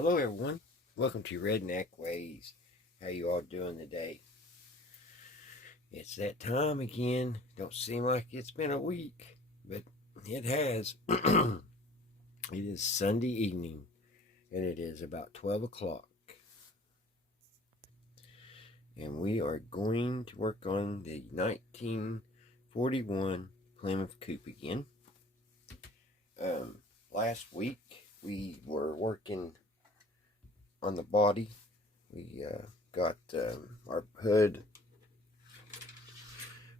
Hello everyone, welcome to Redneck Ways. How you all doing today? It's that time again. Don't seem like it's been a week, but it has. It is Sunday evening, and it is about 12 o'clock. And we are going to work on the 1941 Plymouth coupe again. Last week we were working on the body. We got our hood,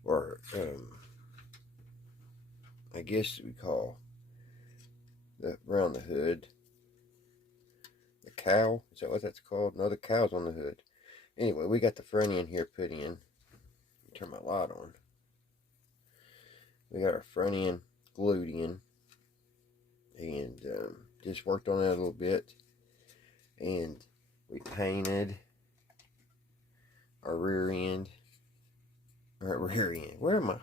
or I guess we call around the hood the cowl. Is that what that's called? No, the cowl's on the hood. Anyway, we got the front end here put in. Turn my light on. We got our front end glued in, and just worked on that a little bit. And we painted our rear end. Where am I?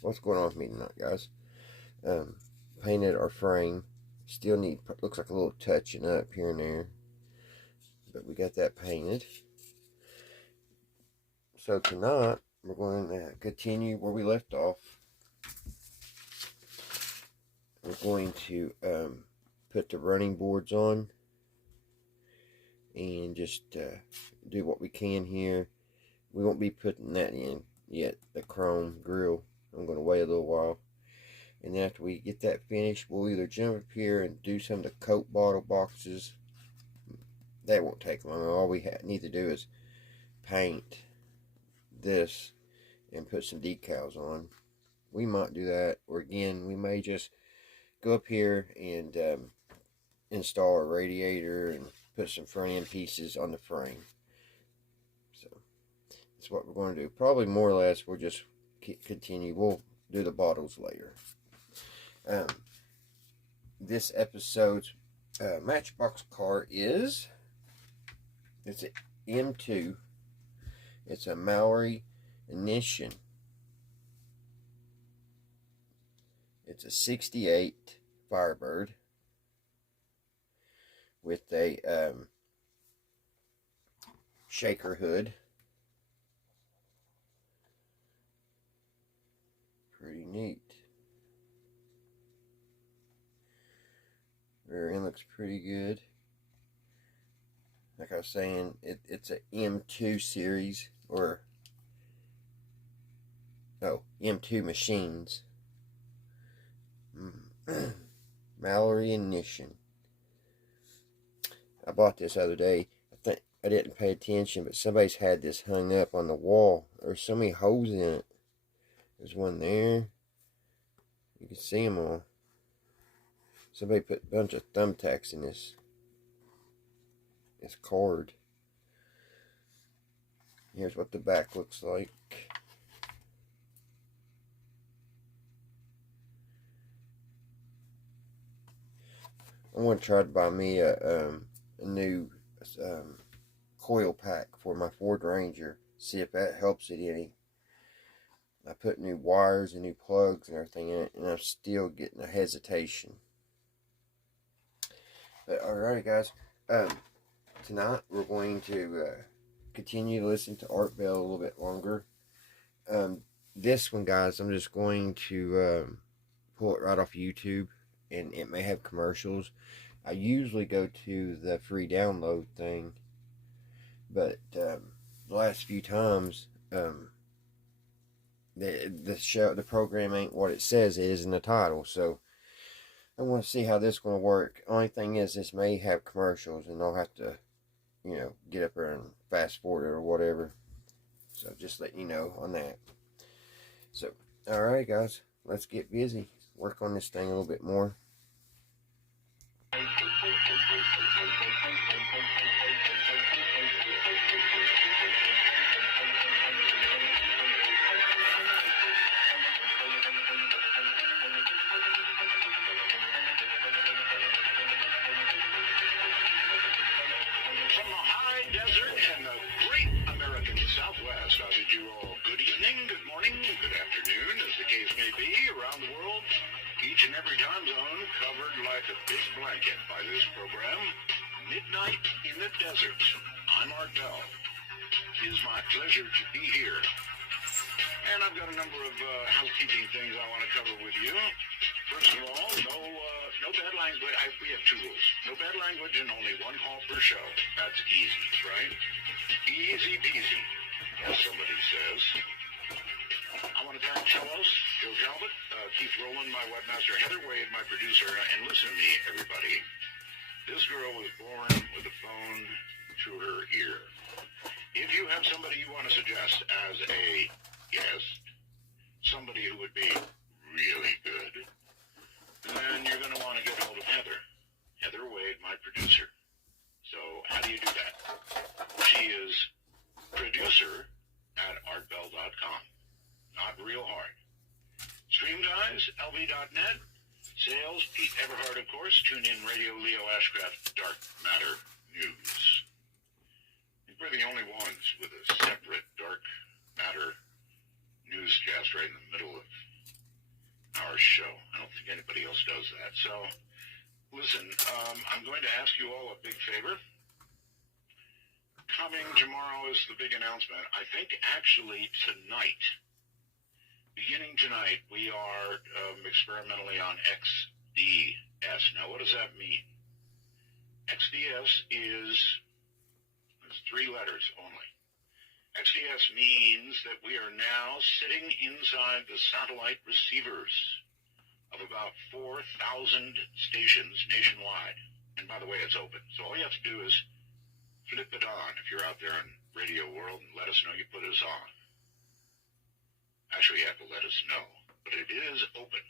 What's going on with me tonight, guys? Painted our frame. Still looks like a little touching up here and there, but we got that painted. So tonight we're going to continue where we left off. We're going to put the running boards on and just do what we can here. We won't be putting that in yet, the chrome grill. I'm going to wait a little while. And after we get that finished, we'll either jump up here and do some of the Coke bottle boxes. That won't take long. All we need to do is paint this and put some decals on. We might do that, or again, we may just go up here and install a radiator and put some front end pieces on the frame. So that's what we're going to do. Probably more or less we'll just continue. We'll do the bottles later. This episode's Matchbox car it's an M2. It's a Maori Ignition. It's a 68 Firebird with a shaker hood. Pretty neat. Rear end looks pretty good. Like I was saying, it's a M2 series, or no, M2 machines. Mallory Ignition. I bought this the other day. I think I didn't pay attention, but somebody's had this hung up on the wall. There's so many holes in it. There's one there. You can see them all. Somebody put a bunch of thumbtacks in this cord. Here's what the back looks like. I'm going to try to buy me a new coil pack for my Ford Ranger. See if that helps it any. I put new wires and new plugs and everything in it, and I'm still getting a hesitation. But alrighty, guys. Tonight we're going to continue to listen to Art Bell a little bit longer. This one, guys, I'm just going to pull it right off YouTube, and it may have commercials. I usually go to the free download thing, but the last few times the program ain't what it says it is in the title. So I want to see how this is going to work. Only thing is, this may have commercials, and I'll have to, get up there and fast forward it or whatever. So just letting you know on that. So, alright, guys, let's get busy. Work on this thing a little bit more. Southwest, how did you all? Good evening, good morning, good afternoon, as the case may be, around the world. Each and every time zone covered like a big blanket by this program. Midnight in the Desert. I'm Art Bell. It is my pleasure to be here. And I've got a number of housekeeping things I want to cover with you. First of all, no bad language. We have two rules. No bad language and only one call per show. That's easy, right? Easy peasy, as somebody says. I want to thank Cellos, Joe Talbot, Keith Rowland, my webmaster, Heather Wade, my producer, and listen to me, everybody. This girl was born with a phone to her ear. If you have somebody you want to suggest as a guest, somebody who would be really good, then you're going to want to get hold of Heather. Heather Wade, my producer. So how do you do that? She is producer at artbell.com. Not real hard. Stream guys, lv.net. Sales, Pete Everhart, of course. Tune in Radio, Leo Ashcraft, Dark Matter News. We're the only ones with a separate Dark Matter newscast right in the middle of our show. I don't think anybody else does that. So, listen, I'm going to ask you all a big favor. Coming tomorrow is the big announcement. I think actually tonight, beginning tonight, we are experimentally on XDS. Now, what does that mean? XDS is three letters only. XDS means that we are now sitting inside the satellite receivers of about 4,000 stations nationwide. And by the way, it's open. So all you have to do is flip it on if you're out there in radio world and let us know you put us on. Actually, you have to let us know, but it is open.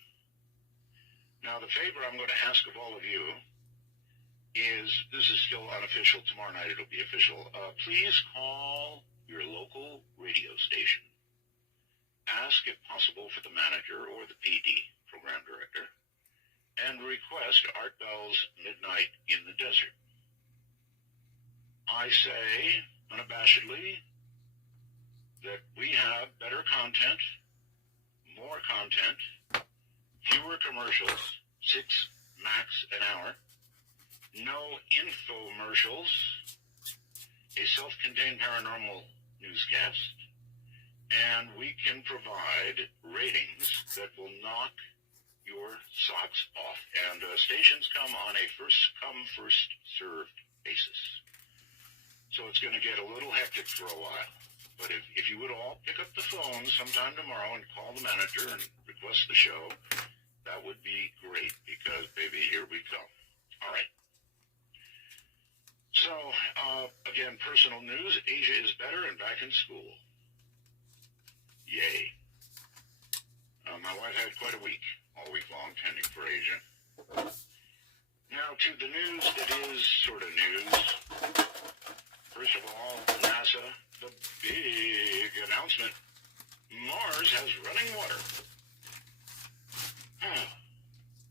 Now, the favor I'm going to ask of all of you is, this is still unofficial, tomorrow night it'll be official, please call your local radio station. Ask, if possible, for the manager or the PD, program director, and request Art Bell's Midnight in the Desert. I say, unabashedly, that we have better content, more content, fewer commercials, 6 max an hour, no infomercials, a self-contained paranormal newscast, and we can provide ratings that will knock your socks off. And stations come on a first-come, first-served basis. So it's going to get a little hectic for a while. But if you would all pick up the phone sometime tomorrow and call the manager and request the show, that would be great, because, baby, here we come. All right. So, again, personal news. Asia is better and back in school. Yay. My wife had quite a week, all week long, tending for Asia. Now, to the news that is sort of news. First of all, NASA, the big announcement. Mars has running water.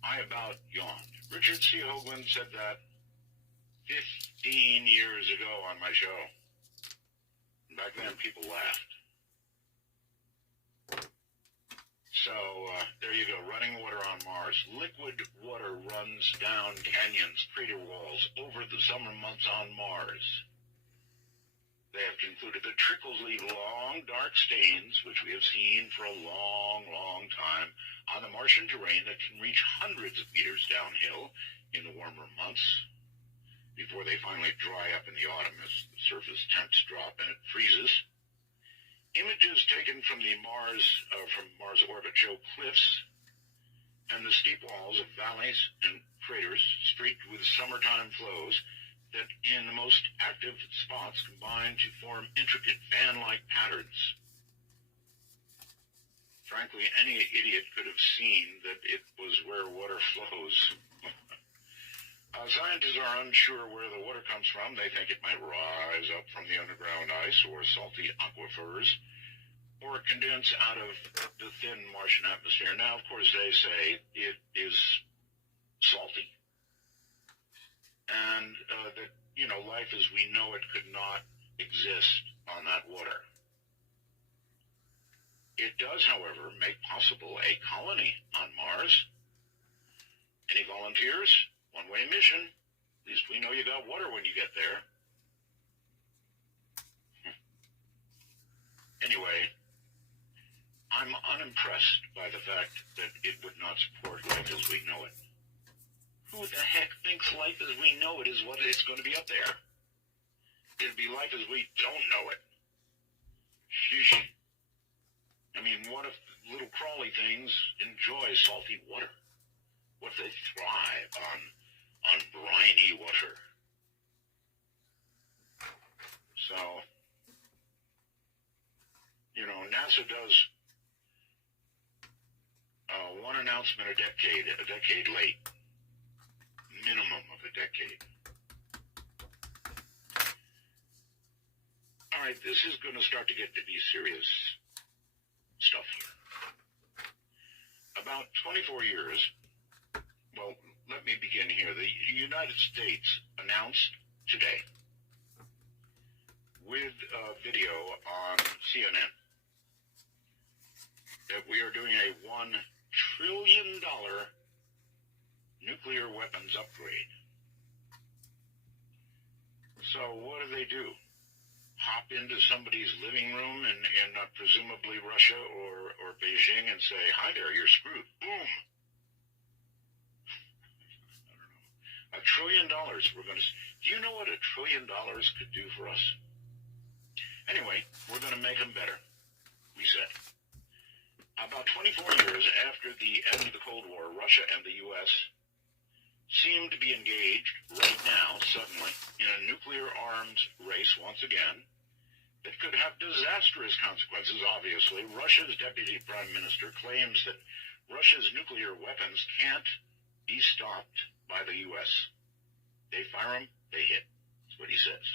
I about yawned. Richard C. Hoagland said that 15 years ago on my show. Back then, people laughed. So, there you go, running water on Mars. Liquid water runs down canyons, crater walls, over the summer months on Mars. They have concluded that trickles leave long, dark stains, which we have seen for a long, long time, on the Martian terrain that can reach hundreds of meters downhill in the warmer months, before they finally dry up in the autumn as the surface temps drop and it freezes. Images taken from Mars orbit show cliffs and the steep walls of valleys and craters streaked with summertime flows that in the most active spots combine to form intricate fan-like patterns. Frankly, any idiot could have seen that it was where water flows. Scientists are unsure where the water comes from. They think it might rise up from the underground ice or salty aquifers, or condense out of the thin Martian atmosphere. Now, of course, they say it is salty. And that, life as we know it could not exist on that water. It does, however, make possible a colony on Mars. Any volunteers? One-way mission. At least we know you got water when you get there. Anyway, I'm unimpressed by the fact that it would not support life as we know it. Who the heck thinks life as we know it is what it's going to be up there? It'd be life as we don't know it. Sheesh. I mean, what if little crawly things enjoy salty water? What if they thrive on briny water? So, you know, NASA does one announcement a decade late. Minimum of a decade. All right, this is going to start to get to be serious stuff here. About 24 years, well, let me begin here. The United States announced today with a video on CNN that we are doing a $1 trillion nuclear weapons upgrade. So what do? Hop into somebody's living room in presumably Russia or Beijing and say, "Hi there, you're screwed." Boom. I don't know. $1 trillion. We're going to. Do you know what $1 trillion could do for us? Anyway, we're going to make them better, we said. About 24 years after the end of the Cold War, Russia and the U.S. seem to be engaged right now, suddenly, in a nuclear arms race once again that could have disastrous consequences, obviously. Russia's deputy prime minister claims that Russia's nuclear weapons can't be stopped by the U.S. They fire them, they hit. That's what he says.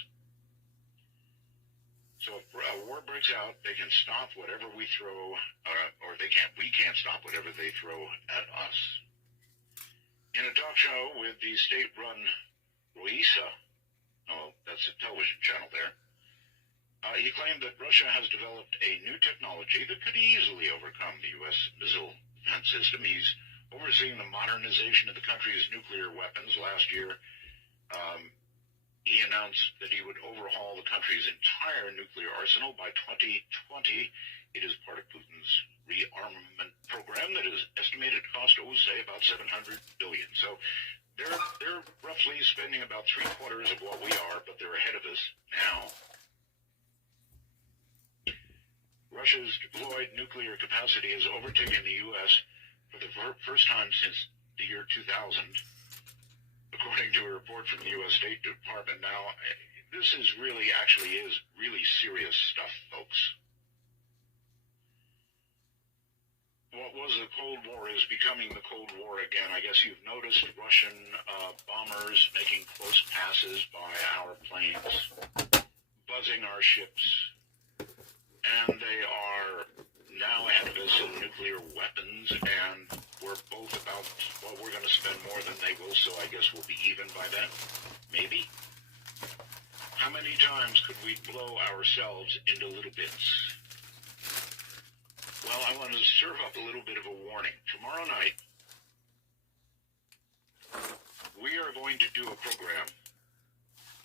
So if a war breaks out, they can stop whatever we throw, or we can't stop whatever they throw at us. In a talk show with the state-run Roisa, that's a television channel there, he claimed that Russia has developed a new technology that could easily overcome the U.S. missile defense system. He's overseeing the modernization of the country's nuclear weapons. Last year, he announced that he would overhaul the country's entire nuclear arsenal by 2020. It is part of Putin's rearmament program that is estimated to cost, say, about $700 billion. So they're roughly spending about 3/4 of what we are, but they're ahead of us now. Russia's deployed nuclear capacity has overtaken the U.S. for the first time since the year 2000, according to a report from the U.S. State Department. Now, this is really serious stuff, folks. What was the Cold War is becoming the Cold War again. I guess you've noticed Russian bombers making close passes by our planes, buzzing our ships, and they are now ahead of us in nuclear weapons, and we're both about, well, we're going to spend more than they will, so I guess we'll be even by then. Maybe. How many times could we blow ourselves into little bits? Well, I want to serve up a little bit of a warning. Tomorrow night, we are going to do a program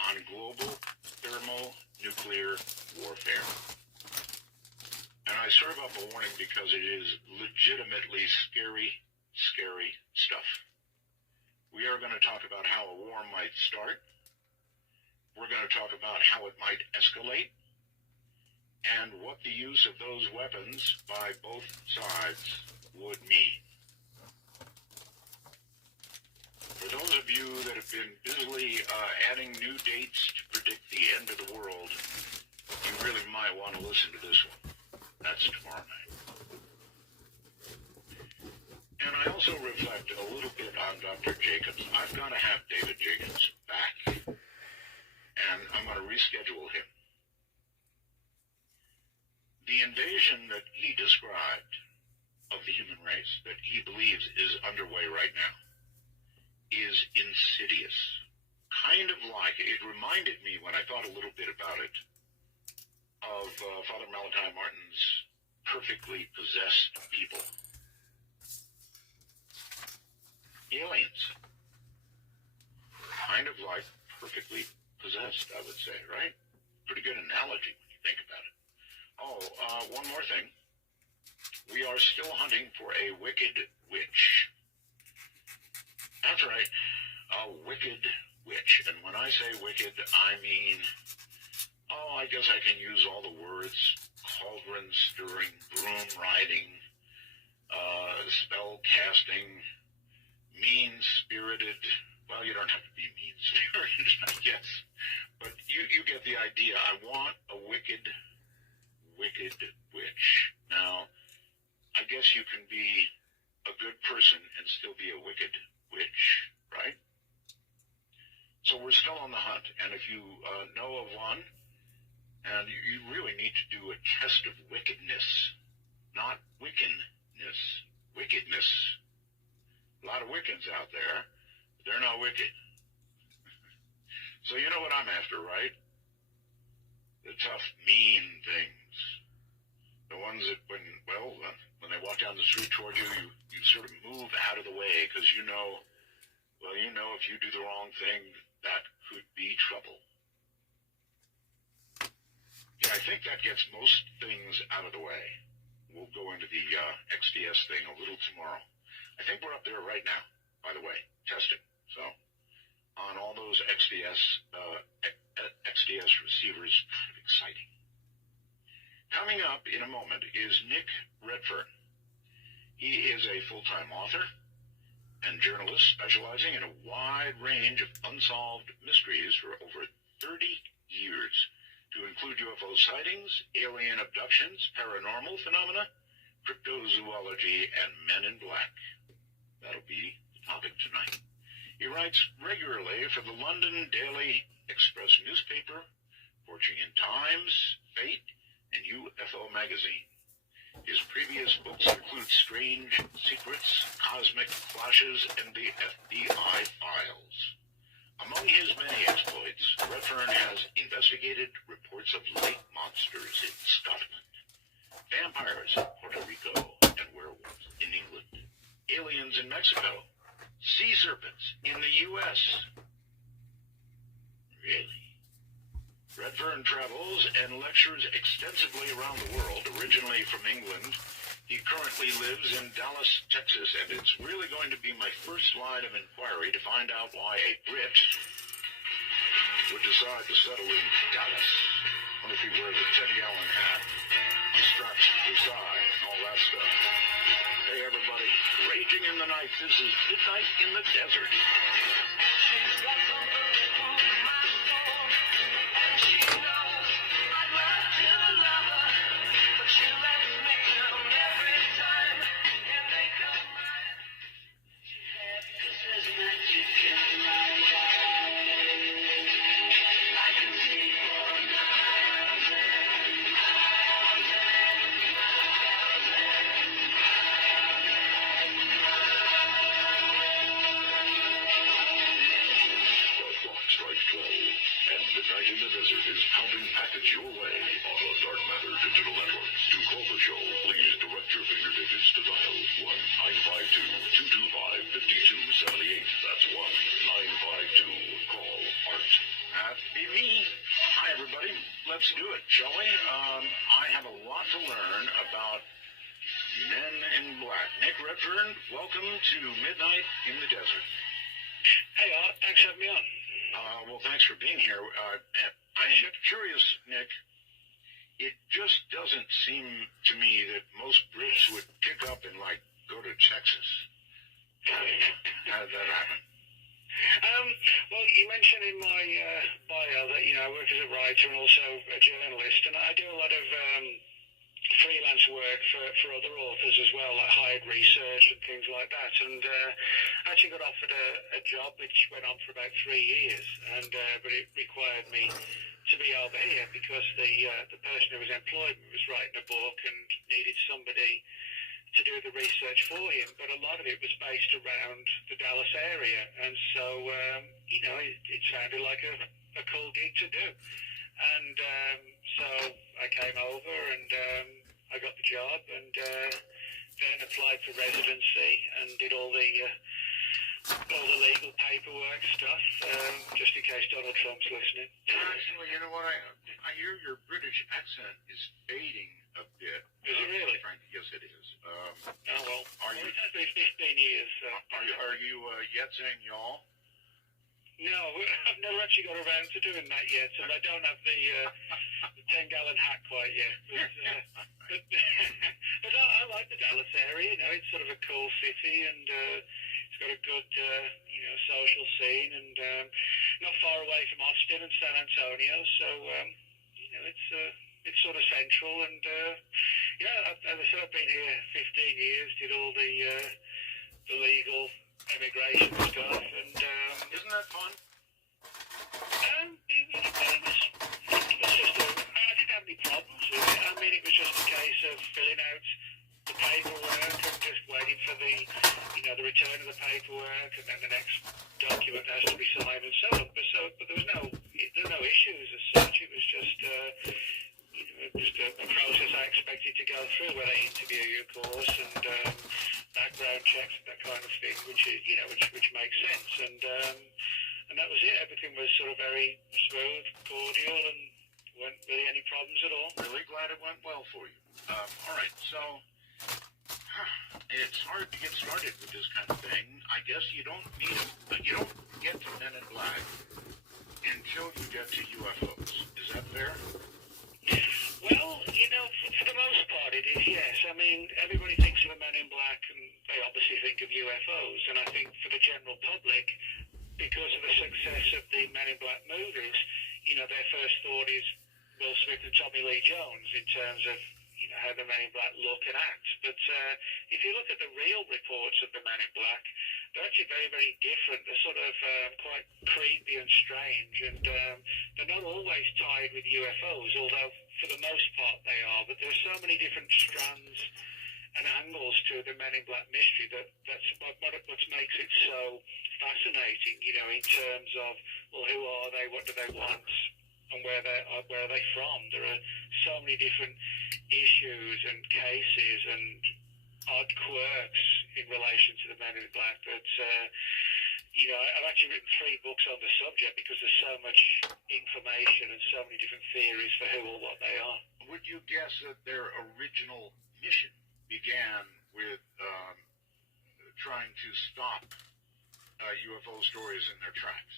on global thermonuclear warfare. And I serve up a warning because it is legitimately scary, scary stuff. We are going to talk about how a war might start. We're going to talk about how it might escalate, and what the use of those weapons by both sides would mean. For those of you that have been busily adding new dates to predict the end of the world, you really might want to listen to this one. That's tomorrow night. And I also reflect a little bit on Dr. Jacobs. I've got to have David Jacobs back, and I'm going to reschedule him. The invasion that he described of the human race, that he believes is underway right now, is insidious. Kind of like, it reminded me when I thought a little bit about it, of Father Malachi Martin's perfectly possessed people. Aliens. Kind of like perfectly possessed, I would say, right? Pretty good analogy when you think about it. Oh, one more thing. We are still hunting for a wicked witch. That's right, a wicked witch. And when I say wicked, I mean, I guess I can use all the words: cauldron stirring, broom riding, spell casting, mean-spirited. Well, you don't have to be mean-spirited, I guess. But you get the idea. I want a wicked witch. Now, I guess you can be a good person and still be a wicked witch, right? So we're still on the hunt, and if you know of one, and you really need to do a test of wickedness, not wickedness, wickedness. A lot of Wiccans out there, but they're not wicked. So you know what I'm after, right? The tough, mean things. The ones that when they walk down the street toward you, you sort of move out of the way because you know if you do the wrong thing, that could be trouble. Yeah, I think that gets most things out of the way. We'll go into the XDS thing a little tomorrow. I think we're up there right now, by the way, testing. So on all those XDS receivers, kind of exciting. Coming up in a moment is Nick Redfern. He is a full-time author and journalist specializing in a wide range of unsolved mysteries for over 30 years, to include UFO sightings, alien abductions, paranormal phenomena, cryptozoology, and men in black. That'll be the topic tonight. He writes regularly for the London Daily Express newspaper, Fortune Times, Fate, and UFO magazine. His previous books include Strange Secrets, Cosmic Flashes, and the FBI Files. Among his many exploits, Redfern has investigated reports of lake monsters in Scotland, vampires in Puerto Rico, and werewolves in England, aliens in Mexico, sea serpents in the U.S. Really? Redfern travels and lectures extensively around the world, originally from England. He currently lives in Dallas, Texas, and it's really going to be my first line of inquiry to find out why a Brit would decide to settle in Dallas. What if he wears a 10-gallon hat, straps to his side, and all that stuff? Hey, everybody, raging in the night, this is Midnight in the Desert. She's got something to put in my soul, and she knows I'd love to love her, but she lets me down every time, and they come mine. She had this magic in her eyes. I can see for miles and miles and miles and Strike 12, and Midnight in the Desert is pounding package your way on the Dark Matter Digital Network. To call the show, please direct your finger digits to dial 1-952-225-5278. That's 1-952-CALL ART. That'd be me. Hi, everybody. Let's do it, shall we? I have a lot to learn about Men in Black. Nick Redfern, welcome to Midnight in the Desert. Hey, Art. Thanks for having me on. Well, thanks for being here. I'm curious, Nick. It just doesn't seem to me that most Brits would pick up and, go to Texas. How did that happen? Well, you mentioned in my bio that, I work as a writer and also a journalist, and I do a lot of freelance work for other authors as well, like hired research and things like that. And I actually got offered a job which went on for about 3 years, and but it required me to be over here because the person who was employed me was writing a book and needed somebody to do the research for him. But a lot of it was based around the Dallas area, and so it sounded like a cool gig to do. And so I came over and I got the job, and then applied for residency and did all the all the legal paperwork stuff, just in case Donald Trump's listening. Actually, you know what? I hear your British accent is fading a bit. Is it really? Frankly, yes, it is. Oh, well. Are you? It has been 15 years. Are you yet saying y'all? No, I've never actually got around to doing that yet, and I don't have the 10-gallon hat quite yet. But I like the Dallas area. You know, it's sort of a cool city, and it's got a good, social scene, and not far away from Austin and San Antonio. So, it's sort of central, and as I said, I've been here 15 years, did all the legal immigration stuff, and Isn't that fun? it was just I didn't have any problems with it. I mean, it was just a case of filling out the paperwork and just waiting for the return of the paperwork, and then the next document has to be signed and so on. But there were no issues as such. It was just just a process I expected to go through when I interview you, of course, and background checks and that kind of thing, which makes sense. And that was it. Everything was sort of very smooth, cordial, and weren't really any problems at all. Really glad it went well for you. All right, so it's hard to get started with this kind of thing. I guess you don't get to Men in Black until you get to UFOs. Is that fair? Well, for the most part it is, yes. I mean, everybody thinks of the Men in Black and they obviously think of UFOs, and I think for the general public, because of the success of the Men in Black movies, their first thought is Will Smith and Tommy Lee Jones in terms of how the Men in Black look and act. But if you look at the real reports of the Men in Black, they're actually very, very different. They're sort of quite creepy and strange, and they're not always tied with UFOs, although for the most part they are. But there are so many different strands and angles to the Men in Black mystery that's what makes it so fascinating, in terms of, well, who are they, what do they want, and where are they from? There are so many different issues and cases and odd quirks in relation to the Men in Black that I've actually written 3 books on the subject because there's so much information and so many different theories for who or what they are. Would you guess that their original mission began with trying to stop UFO stories in their tracks?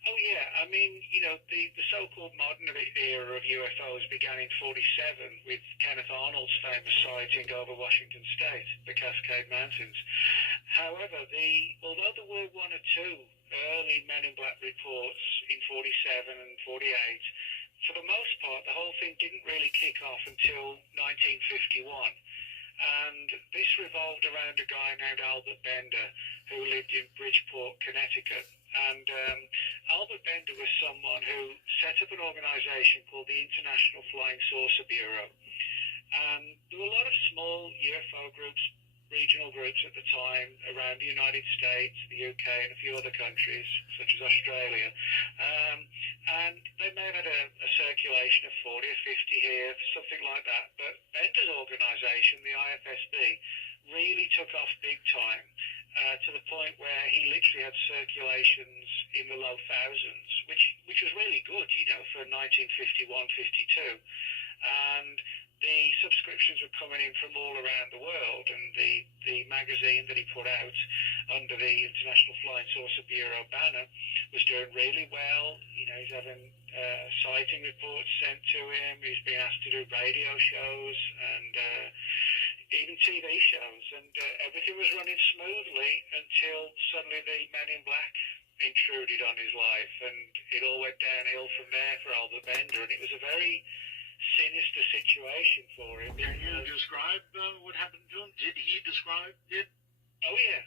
Oh yeah, I mean, the so-called modern era of UFOs began in '47 with Kenneth Arnold's famous sighting over Washington State, the Cascade Mountains. However, although there were 1 or 2 early Men in Black reports in '47 and '48, for the most part, the whole thing didn't really kick off until 1951. And this revolved around a guy named Albert Bender, who lived in Bridgeport, Connecticut. And Albert Bender was someone who set up an organization called the International Flying Saucer Bureau. And there were a lot of small UFO groups, regional groups at the time around the United States, the UK, and a few other countries, such as Australia. And they may have had a circulation of 40 or 50 here, something like that. But Bender's organization, the IFSB, really took off big time, to the point where he literally had circulations in the low thousands, which was really good, for 1951, 52. And the subscriptions were coming in from all around the world, and the magazine that he put out under the International Flying Saucer Bureau banner was doing really well. He's having sighting reports sent to him. He's been asked to do radio shows and even TV shows, and everything was running smoothly until suddenly the Men in Black intruded on his life, and it all went downhill from there for Albert Bender, and it was a very sinister situation for him. Can you describe what happened to him? Did he describe it? Oh yeah.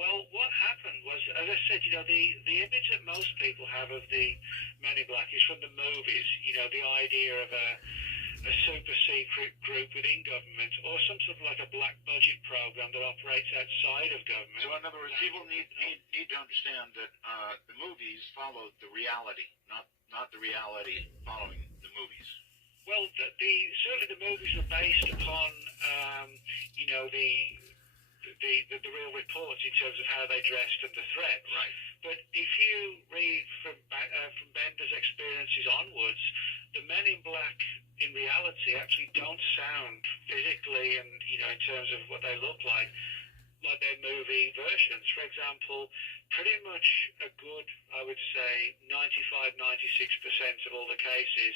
Well, what happened was, as I said, the image that most people have of the Men in Black is from the movies. The idea of a super secret group within government, or some sort of like a black budget program that operates outside of government. So, in other words, people need to understand that the movies followed the reality, not the reality following the movies. Well, certainly the movies were based upon, the the real reports in terms of how they dressed and the threats. Right. But if you read from Bender's experiences onwards, the men in black in reality actually don't sound physically and, you know, in terms of what they look like their movie versions. For example, pretty much a good, I would say, 95, 96% of all the cases,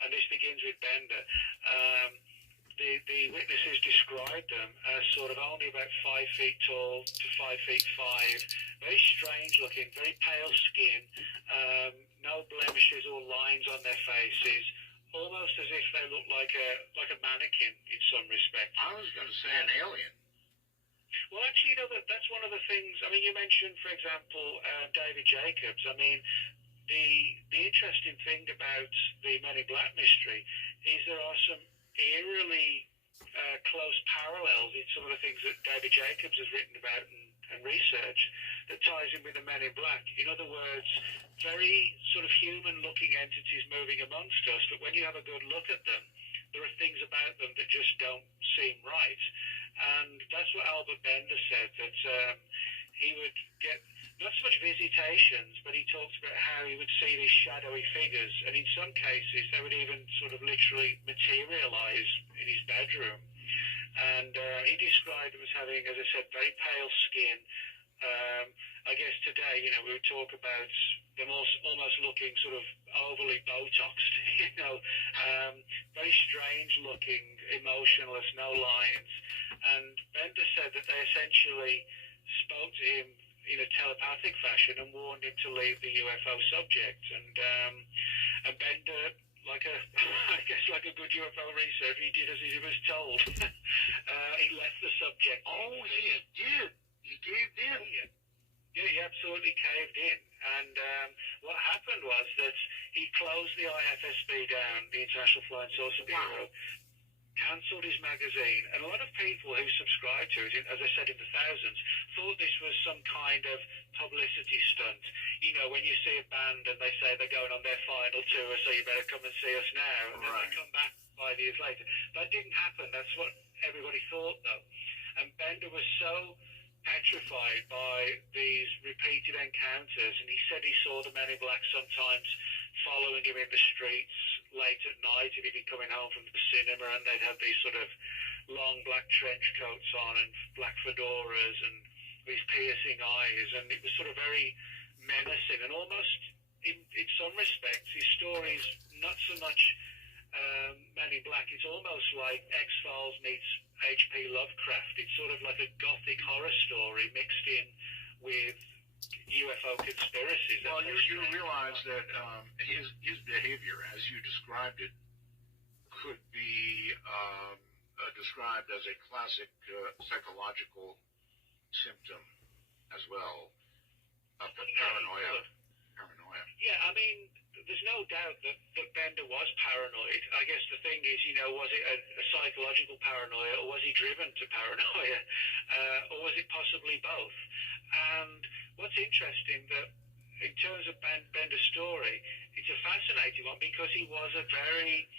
and this begins with Bender, the witnesses described them as sort of only about 5 feet tall to 5 feet 5, very strange looking, very pale skin, no blemishes or lines on their faces, almost as if they look like a mannequin in some respects. I was going to say an alien. Well, actually, you know, that's one of the things. I mean, you mentioned, for example, David Jacobs. I mean, the interesting thing about the Men in Black mystery is there are some eerily close parallels in some of the things that David Jacobs has written about and researched that ties in with the Men in Black. In other words, very sort of human-looking entities moving amongst us, but when you have a good look at them, there are things about them that just don't seem right. And that's what Albert Bender said, that he would get not so much visitations, but he talked about how he would see these shadowy figures, and in some cases they would even sort of literally materialize in his bedroom. And he described them as having, as I said, very pale skin. I guess today, you know, we would talk about them almost looking sort of overly Botoxed, you know, very strange looking, emotionless, no lines. And Bender said that they essentially spoke to him in a telepathic fashion and warned him to leave the UFO subject. And Bender, like a good UFO researcher, he did as he was told. He left the subject. Oh, he did. He caved in. Yeah, he absolutely caved in. And what happened was that he closed the IFSB down, the International Flying Saucer Bureau, cancelled his magazine, and a lot of people who subscribed to it, as I said, in the thousands, thought this was some kind of publicity stunt. You know, when you see a band and they say they're going on their final tour, so you better come and see us now, and then they come back 5 years later. That didn't happen. That's what everybody thought, though. And Bender was so petrified by these repeated encounters, and he said he saw the Men in Black sometimes following him in the streets late at night if he'd be coming home from the cinema, and they'd have these sort of long black trench coats on and black fedoras and these piercing eyes, and it was sort of very menacing, and almost in some respects his stories not so much Men in Black, it's almost like X-Files meets H.P. Lovecraft. It's sort of like a gothic horror story mixed in with UFO conspiracies. Well, you realize that his behavior, as you described it, could be described as a classic psychological symptom as well of paranoia. Yeah, I mean, there's no doubt that Bender was paranoid. I guess the thing is, you know, was it a psychological paranoia, or was he driven to paranoia, or was it possibly both? And what's interesting, that in terms of Bender's story, it's a fascinating one because he was a very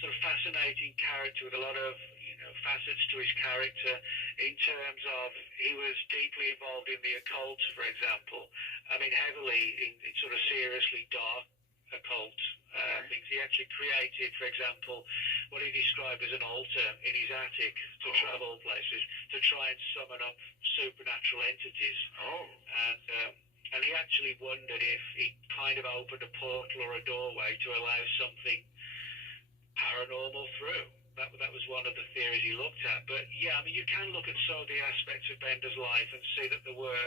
sort of fascinating character with a lot of, you know, facets to his character in terms of he was deeply involved in the occult, for example. I mean, heavily in sort of seriously dark occult things. He actually created, for example, what he described as an altar in his attic to travel places to try and summon up supernatural entities. And he actually wondered if he kind of opened a portal or a doorway to allow something paranormal through. That was one of the theories he looked at. But yeah, I mean, you can look at some of the aspects of Bender's life and see that there were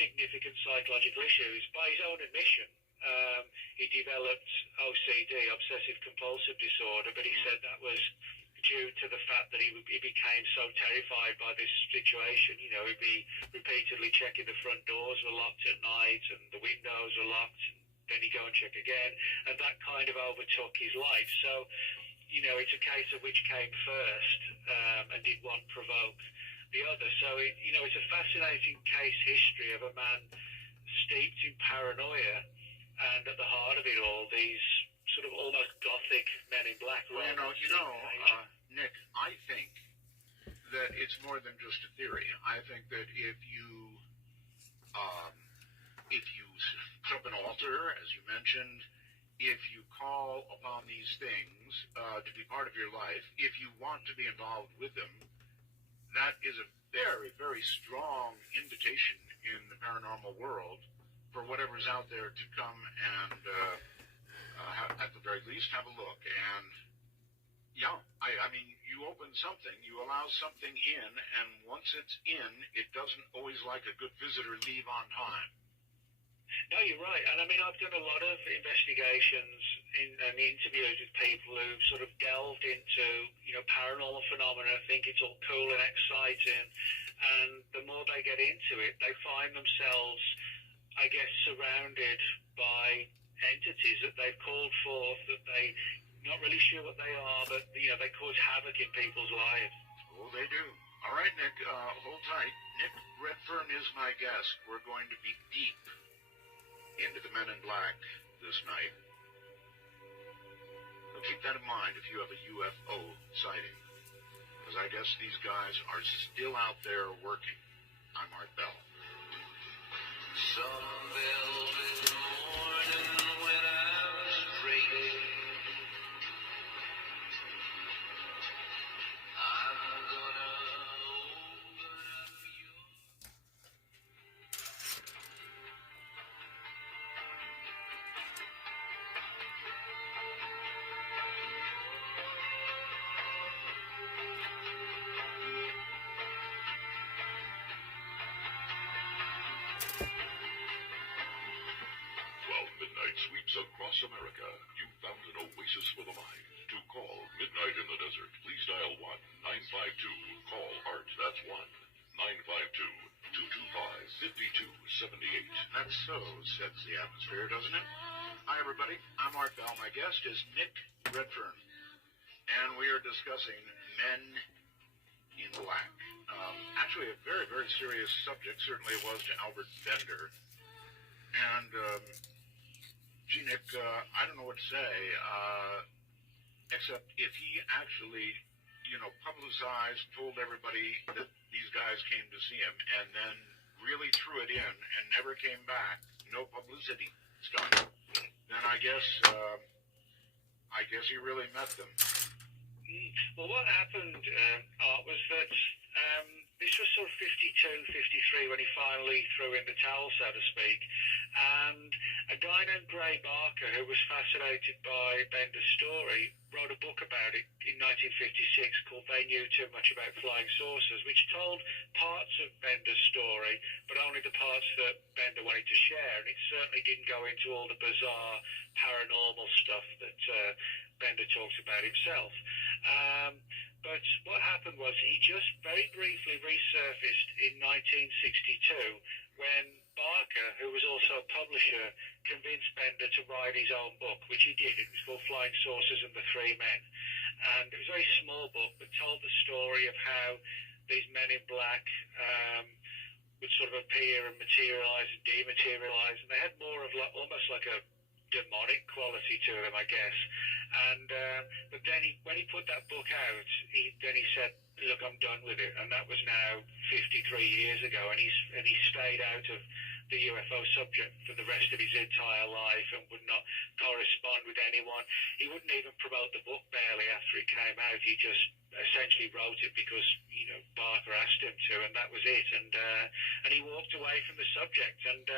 significant psychological issues. By his own admission, he developed OCD, obsessive compulsive disorder, but he said that was due to the fact that he became so terrified by this situation. You know, he'd be repeatedly checking the front doors were locked at night and the windows were locked, and then he'd go and check again, and that kind of overtook his life. So, you know, it's a case of which came first, and did one provoke the other. So, you know, it's a fascinating case history of a man steeped in paranoia, and at the heart of it all, these sort of almost gothic Men in Black. Well, Nick, I think that it's more than just a theory. I think that um, if you put up an altar, as you mentioned, if you call upon these things to be part of your life, if you want to be involved with them, that is a very, very strong invitation in the paranormal world for whatever's out there to come and, at the very least, have a look. And, yeah, I mean, you open something, you allow something in, and once it's in, it doesn't always like a good visitor leave on time. No, you're right. And I mean, I've done a lot of investigations and interviews with people who've sort of delved into, paranormal phenomena, think it's all cool and exciting. And the more they get into it, they find themselves, I guess, surrounded by entities that they've called forth, that they not really sure what they are, but, they cause havoc in people's lives. Oh, they do. All right, Nick, hold tight. Nick Redfern is my guest. We're going to be deep into the Men in Black this night. So keep that in mind if you have a UFO sighting, because I guess these guys are still out there working. I'm Art Bell. Some velvet morning when I was straight, I'm gonna open up your... Midnight sweeps across America. You found an oasis for the mind. To call Midnight in the Desert, please dial 1-952-CALL ART. That's 1-952-225-5278. That's so, sets the atmosphere, doesn't it? Hi, everybody. I'm Art Bell. My guest is Nick Redfern, and we are discussing Men in Black. Actually, a very, very serious subject. Certainly it was to Albert Bender. And, gee, Nick, I don't know what to say, except if he actually, publicized, told everybody that these guys came to see him, and then really threw it in and never came back, no publicity stuff, then I guess he really met them. Well, what happened, Art, was that this was sort of 52, 53 when he finally threw in the towel, so to speak. And a guy named Gray Barker, who was fascinated by Bender's story, wrote a book about it in 1956 called They Knew Too Much About Flying Saucers, which told parts of Bender's story, but only the parts that Bender wanted to share. And it certainly didn't go into all the bizarre paranormal stuff that Bender talks about himself. But what happened was he just very briefly resurfaced in 1962 when Barker, who was also a publisher, convinced Bender to write his own book, which he did. It was called Flying Saucers and the Three Men. And it was a very small book, but told the story of how these men in black would sort of appear and materialize and dematerialize. And they had more of almost like a demonic quality to them, I guess. And but then when he put that book out, he said, "Look, I'm done with it." And that was now 53 years ago, and he stayed out of the UFO subject for the rest of his entire life and would not correspond with anyone. He wouldn't even promote the book barely after it came out. He just essentially wrote it because Barker asked him to, and that was it. And he walked away from the subject. And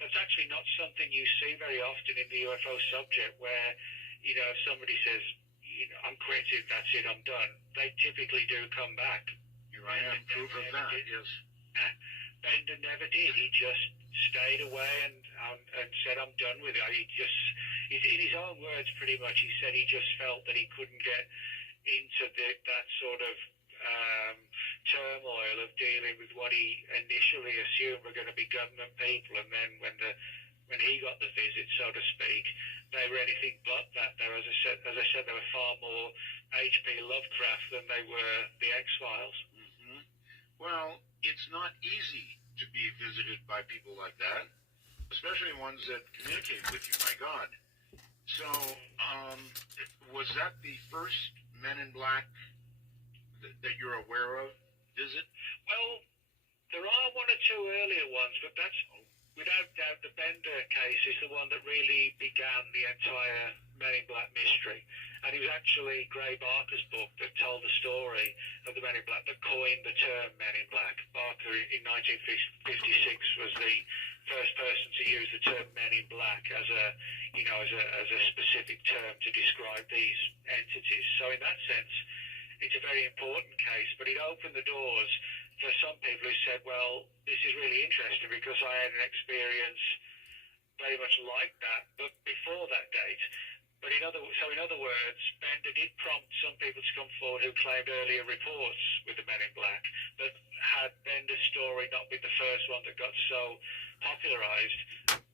that's actually not something you see very often in the UFO subject, where if somebody says, "I'm quitting, that's it, I'm done," they typically do come back. Here I am, proof of that, yes. Bender never did. He just stayed away and said, "I'm done with it." In his own words, pretty much, he said he just felt that he couldn't get into that sort of turmoil of dealing with what he initially assumed were going to be government people, and then when he got the visit, so to speak, they were anything but that. As I said, they were far more H.P. Lovecraft than they were the X-Files. Mm-hmm. Well, it's not easy to be visited by people like that, especially ones that communicate with you, my God. So, was that the first Men in Black that you're aware of? visit? Well, there are one or two earlier ones, but that's without doubt the Bender case is the one that really began the entire Men in Black mystery. And it was actually Gray Barker's book that told the story of the Men in Black, that coined the term Men in Black. Barker in 1956 was the first person to use the term Men in Black as a specific term to describe these entities. So in that sense, it's a very important case, but it opened the doors for some people who said, well, this is really interesting because I had an experience very much like that, but before that date. But in other words, Bender did prompt some people to come forward who claimed earlier reports with the Men in Black, but had Bender's story not been the first one that got so popularized,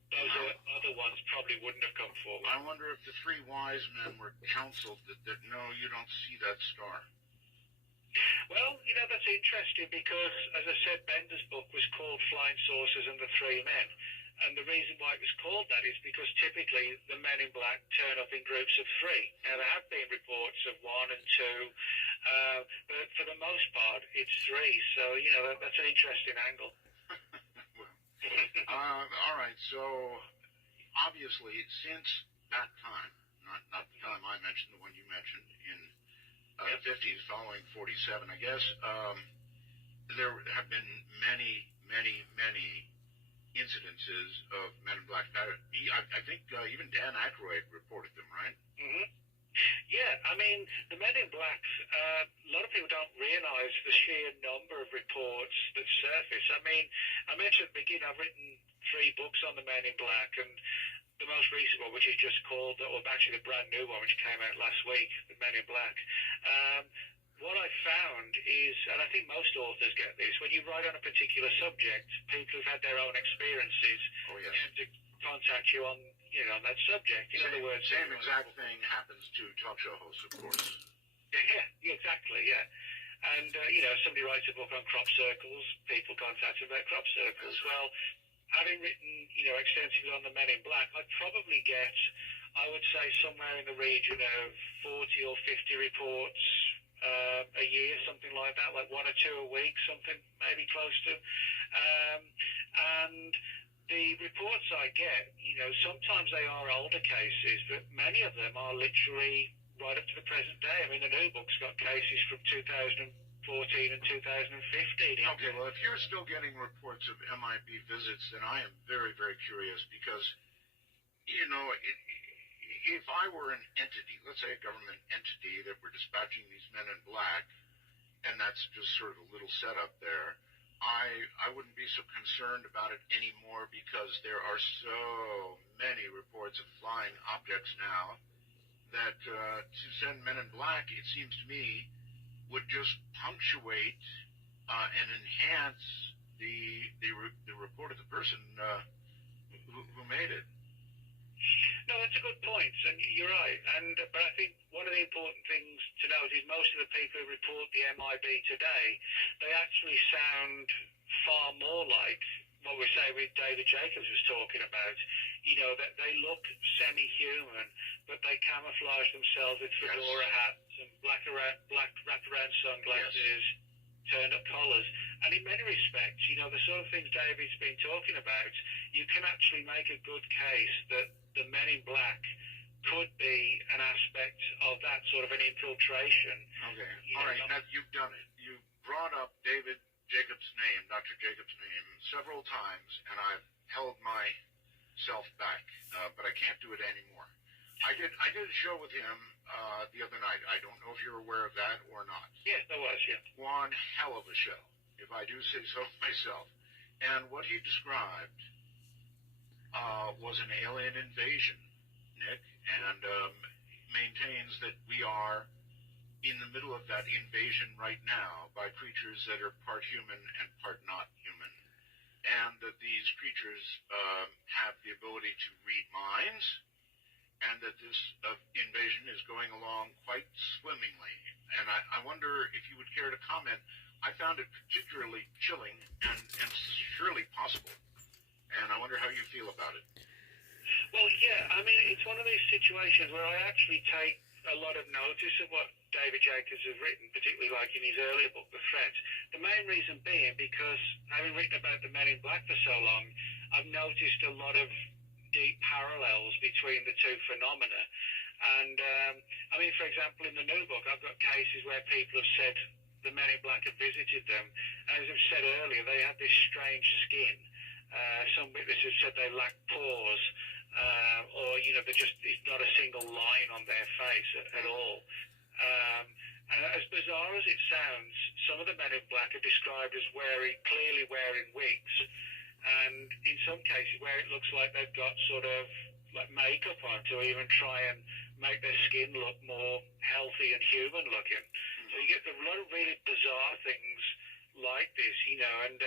those other ones probably wouldn't have come forward. I wonder if the three wise men were counseled that no, you don't see that star. Well, that's interesting because, as I said, Bender's book was called Flying Saucers and the Three Men. And the reason why it was called that is because typically the Men in Black turn up in groups of three. Now, there have been reports of one and two, but for the most part, it's three. So, that's an interesting angle. All right, so obviously since that time, not the time I mentioned, the one you mentioned in the 50s, following 47, I guess, there have been many incidences of Men in Black. I think even Dan Aykroyd reported them, right? Mm-hmm. Yeah, I mean, the Men in Black, a lot of people don't realize the sheer number of reports that surface. I mean, I mentioned at the beginning, I've written 3 books on the Men in Black, and the most recent one, which is just called, or actually the brand new one, which came out last week, The Men in Black. What I found is, and I think most authors get this, when you write on a particular subject, people who've had their own experiences tend to contact you on that subject. In other words, same exact thing happens to talk show hosts, of course. Yeah, exactly, yeah. And, somebody writes a book on crop circles, people contact them about crop circles. Well, having written, extensively on the Men in Black, I'd probably get, I would say, somewhere in the region of 40 or 50 reports a year, something like that, like 1 or 2 a week, something maybe close to. And the reports I get, sometimes they are older cases, but many of them are literally right up to the present day. I mean, the new book's got cases from 2014 and 2015. Okay, well, if you're still getting reports of MIB visits, then I am very, very curious because, if I were an entity, let's say a government entity that were dispatching these Men in Black, and that's just sort of a little setup there, I wouldn't be so concerned about it anymore because there are so many reports of flying objects now that to send Men in Black, it seems to me, would just punctuate and enhance the report of the person who made it. No, that's a good point, and you're right. But I think one of the important things to note is most of the people who report the MIB today, they actually sound far more like what we say with David Jacobs was talking about. That they look semi-human, but they camouflage themselves with fedora hats and black wraparound sunglasses, turned-up collars. And in many respects, the sort of things David's been talking about, you can actually make a good case that the Men in Black could be an aspect of that sort of an infiltration. Okay. All right. Now, you've done it. You brought up David Jacobs' name, Dr. Jacobs' name, several times, and I've held myself back, but I can't do it anymore. I did a show with him the other night. I don't know if you're aware of that or not. Yes, there was, yeah. One hell of a show, if I do say so myself. And what he described was an alien invasion, Nick, and maintains that we are in the middle of that invasion right now by creatures that are part human and part not human. And that these creatures have the ability to read minds, and that this invasion is going along quite swimmingly. And I wonder if you would care to comment. I found it particularly chilling and surely possible. And I wonder how you feel about it. Well, yeah, I mean, it's one of these situations where I actually take a lot of notice of what David Jacobs has written, particularly like in his earlier book, The Threat. The main reason being because having written about the Men in Black for so long, I've noticed a lot of deep parallels between the two phenomena. And, I mean, for example, in the new book, I've got cases where people have said the Men in Black have visited them. And as I've said earlier, they have this strange skin. Some witnesses said they lack pores, or, you know, it's not a single line on their face at all. As bizarre as it sounds, some of the Men in Black are described as clearly wearing wigs, and in some cases where it looks like they've got sort of like makeup on to even try and make their skin look more healthy and human looking. So you get a lot of really bizarre things like this, you know, and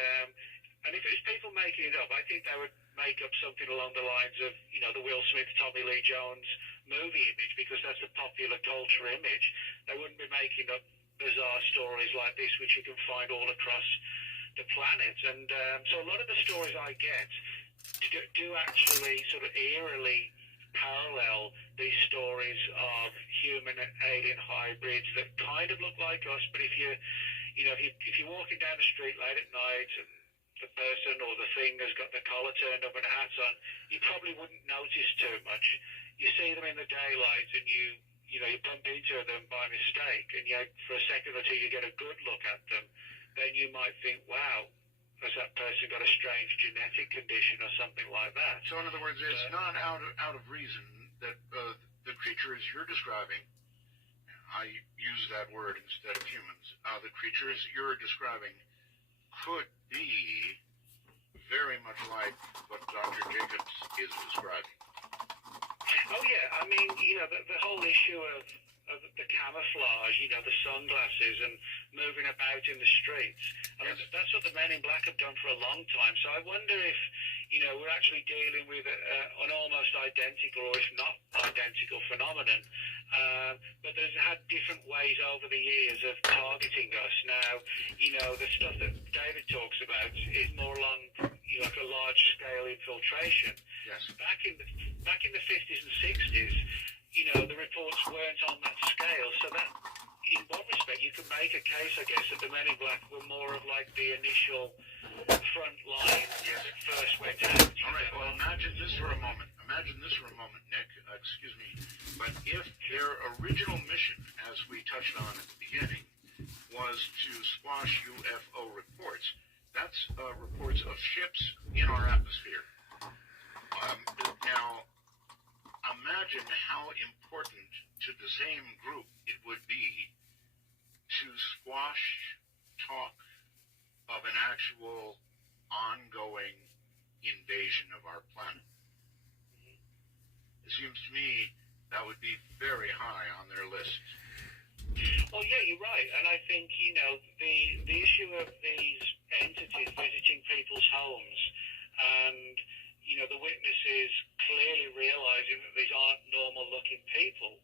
if it was people making it up, I think they would make up something along the lines of, you know, the Will Smith, Tommy Lee Jones movie image, because that's a popular culture image. They wouldn't be making up bizarre stories like this, which you can find all across the planet. And so a lot of the stories I get do actually sort of eerily parallel these stories of human and alien hybrids that kind of look like us, but if you're walking down the street late at night and the person or the thing has got the collar turned up and a hat on, you probably wouldn't notice too much. You see them in the daylight and you bump into them by mistake, and for a second or two you get a good look at them, then you might think, wow, has that person got a strange genetic condition or something like that? So in other words, it's not out of reason that the creatures you're describing, I use that word instead of humans, the creatures you're describing could be very much like what Dr. Jacobs is describing. Oh yeah, I mean, you know, the whole issue of the camouflage, you know, the sunglasses and moving about in the streets. I mean, that's what the Men in Black have done for a long time. So I wonder if, you know, we're actually dealing with an almost identical, or if not identical, phenomenon. But there's had different ways over the years of targeting us. Now, you know, the stuff that David talks about is more along, you know, like a large-scale infiltration. Yes. Back in the 50s and 60s, you know, the reports weren't on that scale. So that, in one respect, you can make a case, I guess, that the Men in Black were more of like the initial front line that first went out. All right, well, imagine this for a moment, Nick. Excuse me. But if their original mission, as we touched on at the beginning, was to squash UFO reports, that's reports of ships in our atmosphere. Now, imagine how important to the same group it would be to squash talk of an actual ongoing invasion of our planet. It seems to me that would be very high on their list. Well, yeah, you're right. And I think, you know, the issue of these entities visiting people's homes and, you know, the witnesses clearly realizing that these aren't normal-looking people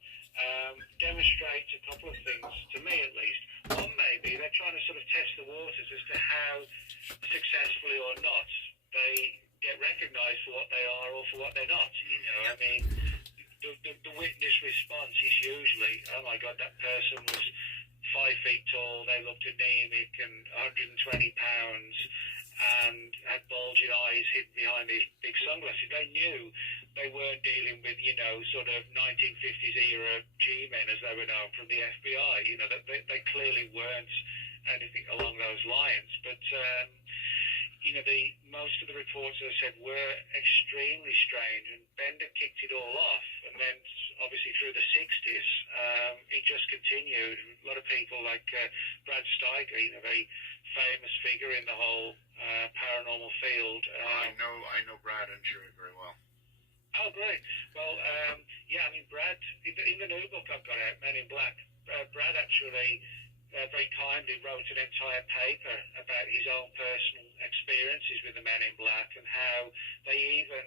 demonstrates a couple of things, to me at least. One, maybe they're trying to sort of test the waters as to how successfully or not they get recognized for what they are or for what they're not. You know, I mean, the witness response is usually, oh my God, that person was 5 feet tall, they looked anemic and 120 pounds and had bulging eyes hidden behind these big sunglasses. They knew they weren't dealing with, you know, sort of 1950s era G-men as they were known from the FBI. You know, they clearly weren't anything along those lines. But, you know, most of the reports, as I said, were extremely strange, and Bender kicked it all off. And then, obviously, through the 60s, it just continued. A lot of people like Brad Steiger, you know, very famous figure in the whole paranormal field. I know Brad and Sherry very well. Oh, great. Well, yeah, I mean, Brad, in the new book I've got out, Men in Black, Brad actually very kindly wrote an entire paper about his own personal experiences with the Men in Black and how they even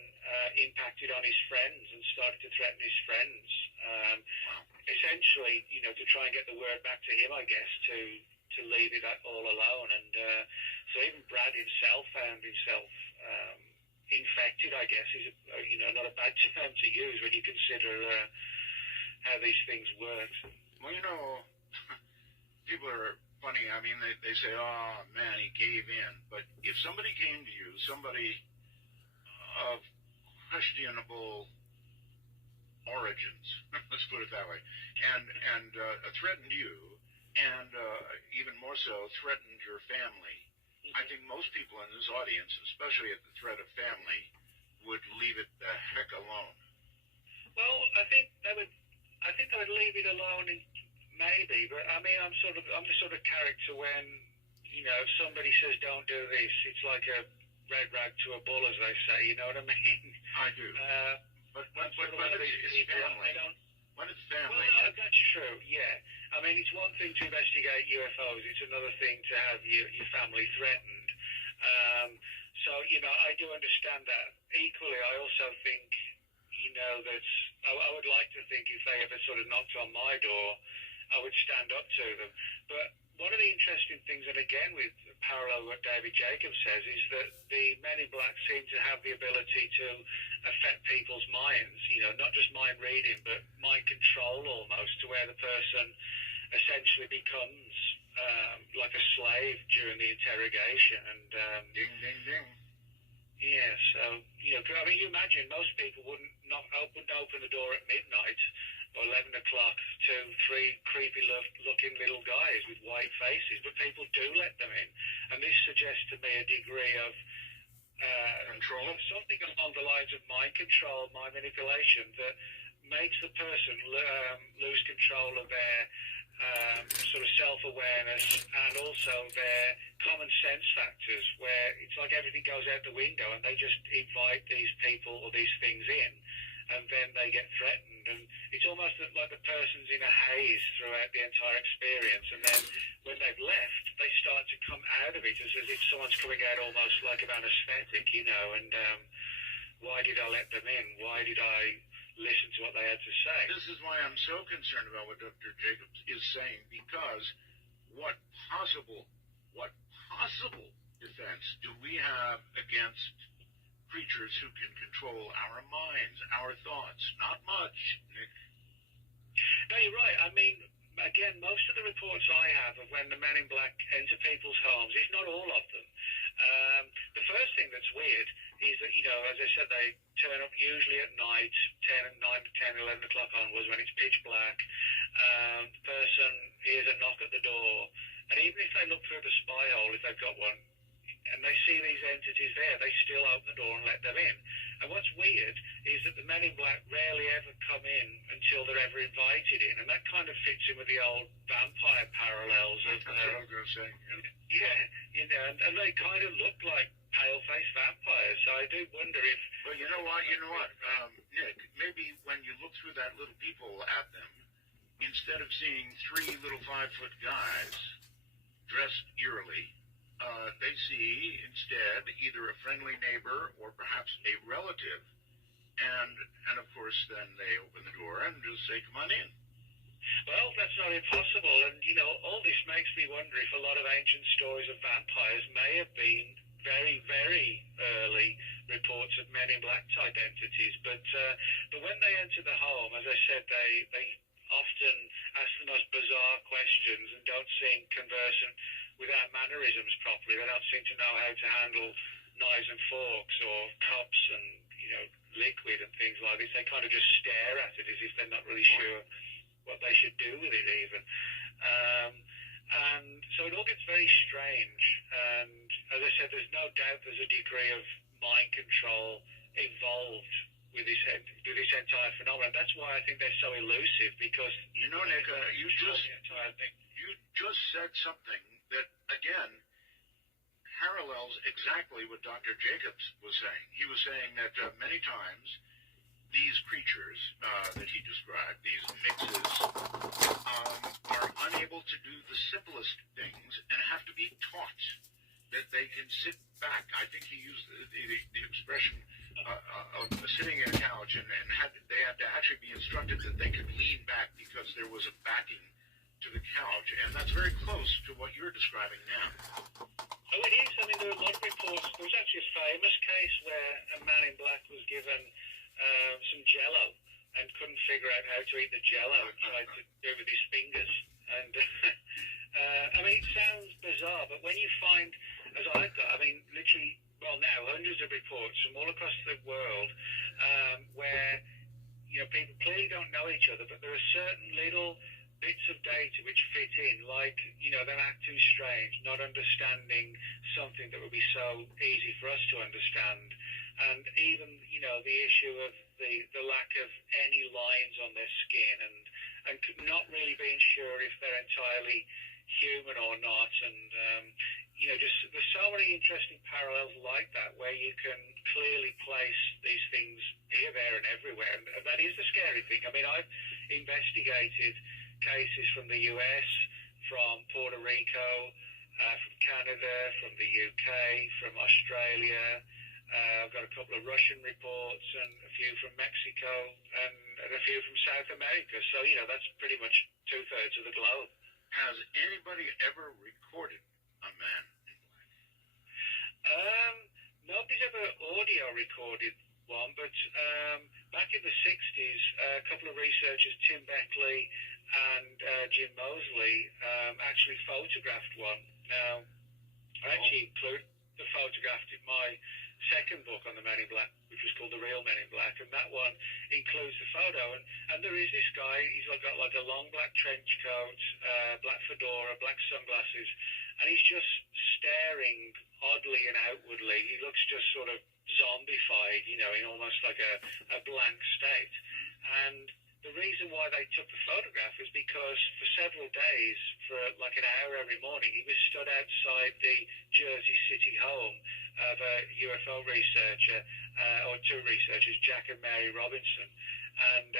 impacted on his friends and started to threaten his friends. Essentially, you know, to try and get the word back to him, I guess, to leave it all alone. And so even Brad himself found himself infected, I guess, is you know, not a bad term to use when you consider how these things work. Well, you know, people are funny. I mean, they say, "Oh man, he gave in." But if somebody came to you, somebody of questionable origins, let's put it that way, and threatened you, and even more so, threatened your family, I think most people in this audience, especially at the threat of family, would leave it the heck alone. Well, I think they would. I think they would leave it alone, maybe. But I mean, I'm the sort of character when if somebody says don't do this, it's like a red rag to a bull, as they say. You know what I mean? I do. But it's family. When it's family. Well, no, that's true. Yeah. I mean, it's one thing to investigate UFOs. It's another thing to have your family threatened. So I do understand that. Equally, I also think that I would like to think if they ever sort of knocked on my door, I would stand up to them. But one of the interesting things, and again with parallel what David Jacobs says, is that the Men in Black seem to have the ability to affect people's minds, not just mind reading, but mind control almost, to where the person essentially becomes like a slave during the interrogation. And ding, ding, ding. yeah, so I mean, you imagine most people wouldn't open the door at midnight or 11 o'clock to three creepy looking little guys with white faces, but people do let them in, and this suggests to me a degree of control, something along the lines of mind control, mind manipulation, that makes the person lose control of their sort of self-awareness and also their common sense factors, where it's like everything goes out the window and they just invite these people or these things in, and then they get threatened, and it's almost like the person's in a haze throughout the entire experience, and then when they've left, they start to come out of it as if someone's coming out almost like an anesthetic, and why did I let them in? Why did I listen to what they had to say? This is why I'm so concerned about what Dr. Jacobs is saying, because what possible defense do we have against creatures who can control our minds, our thoughts? Not much, Nick. No, you're right. I mean, again, most of the reports I have of when the Men in Black enter people's homes, if not all of them, the first thing that's weird is that, as I said, they turn up usually at night, 9 to 10, 11 o'clock onwards, when it's pitch black. The person hears a knock at the door, and even if they look through the spy hole, if they've got one, and they see these entities there, they still open the door and let them in. And what's weird is that the Men in Black rarely ever come in until they're ever invited in, and that kind of fits in with the old vampire parallels. That's what I was going to say. Yeah, and they kind of look like pale-faced vampires, so I do wonder if... Well, you know what, Nick, maybe when you look through that little peephole at them, instead of seeing three little 5-foot guys dressed eerily, they see instead either a friendly neighbor or perhaps a relative, and of course then they open the door and just say, "Come on in." Well, that's not impossible, and all this makes me wonder if a lot of ancient stories of vampires may have been very, very early reports of Men in Black type entities. But when they enter the home, as I said, they often ask the most bizarre questions and don't seem conversant with our mannerisms properly. They don't seem to know how to handle knives and forks or cups and liquid and things like this. They kind of just stare at it as if they're not really sure what they should do with it even. And so it all gets very strange. And as I said, there's no doubt there's a degree of mind control involved with this entire phenomenon. That's why I think they're so elusive, because Nick, you just said something that again parallels exactly what Dr. Jacobs was saying. He was saying that many times these creatures that he described, these mixes, are unable to do the simplest things and have to be taught that they can sit back. I think he used the expression of sitting in a couch, and they had to actually be instructed that they could lean back because there was a backing to the couch, and that's very close to what you're describing now. Oh, it is. I mean, there are a lot of reports. There was actually a famous case where a Man in Black was given some Jell-O and couldn't figure out how to eat the Jell-O and tried to do it with his fingers. And I mean, it sounds bizarre, but when you find, as I've got, I mean, literally, well, now hundreds of reports from all across the world where people clearly don't know each other, but there are certain little bits of data which fit in, like, them acting strange, not understanding something that would be so easy for us to understand. And even, the issue of the lack of any lines on their skin and not really being sure if they're entirely human or not. And, just there's so many interesting parallels like that where you can clearly place these things here, there, and everywhere. And that is the scary thing. I mean, I've investigated cases from the US, from Puerto Rico, from Canada, from the UK, from Australia. I've got a couple of Russian reports and a few from Mexico and a few from South America. So, that's pretty much 2/3 of the globe. Has anybody ever recorded a man in black? Nobody's ever audio recorded one, but back in the 60s, a couple of researchers, Tim Beckley and Jim Moseley, actually photographed one. Now, I actually include the photograph in my second book on the Men in Black, which was called The Real Men in Black, and that one includes the photo. And there is this guy, he's got like a long black trench coat, black fedora, black sunglasses, and he's just staring oddly and outwardly. He looks just sort of zombified, in almost like a blank state. And the reason why they took the photograph is because for several days, for like an hour every morning, he was stood outside the Jersey City home of a UFO researcher, or two researchers, Jack and Mary Robinson. And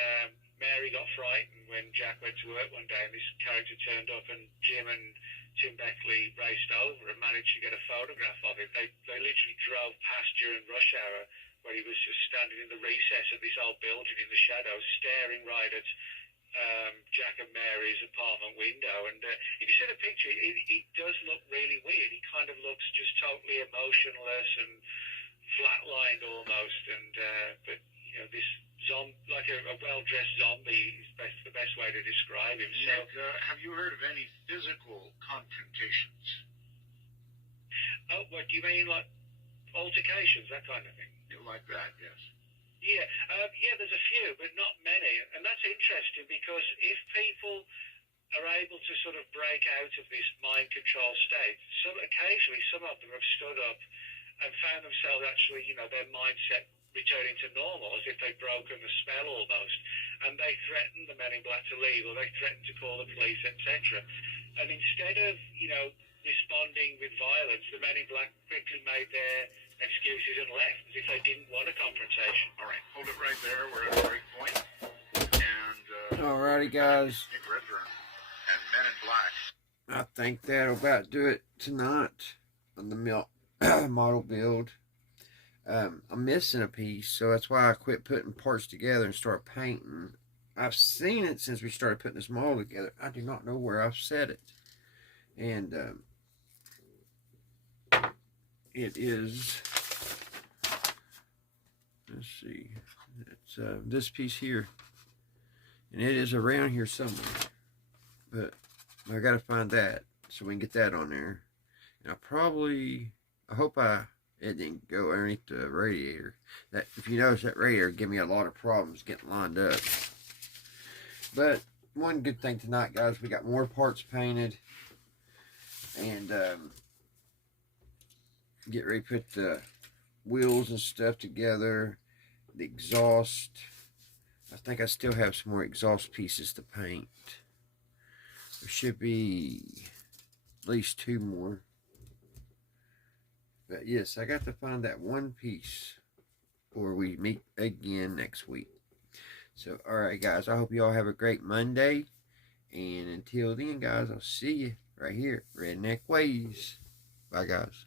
Mary got frightened when Jack went to work one day and this character turned up, and Jim and Tim Beckley raced over and managed to get a photograph of him. They literally drove past during rush hour where he was just standing in the recess of this old building in the shadows, staring right at Jack and Mary's apartment window. And if you see the picture, it does look really weird. He kind of looks just totally emotionless and flatlined almost. And but this like a well-dressed zombie is the best way to describe him. So, have you heard of any physical confrontations? Oh, what do you mean, like altercations, that kind of thing? Like that, yes. Yeah, there's a few, but not many. And that's interesting because if people are able to sort of break out of this mind control state, occasionally some of them have stood up and found themselves actually, their mindset returning to normal, as if they'd broken the spell almost. And they threatened the Men in Black to leave, or they threatened to call the police, etc. And instead of, responding with violence, the Men in Black quickly made their excuses and left, as if they didn't want a confrontation. All right, hold it right there. We're at a break point. And alrighty, guys. Nick Redburn and Men in Black. I think that'll about do it tonight on the milk model build. I'm missing a piece, so that's why I quit putting parts together and start painting. I've seen it since we started putting this model together. I do not know where I've set it. And it is, let's see, it's this piece here, and it is around here somewhere, but I gotta find that so we can get that on there. And I hope it didn't go underneath the radiator. That, if you notice, that radiator gave me a lot of problems getting lined up. But one good thing tonight, guys, we got more parts painted. And get ready to put the wheels and stuff together. The exhaust. I think I still have some more exhaust pieces to paint. There should be at least 2 more. But yes, I got to find that one piece before we meet again next week. So, alright guys, I hope you all have a great Monday. And until then, guys, I'll see you right here, Redneck Ways. Bye, guys.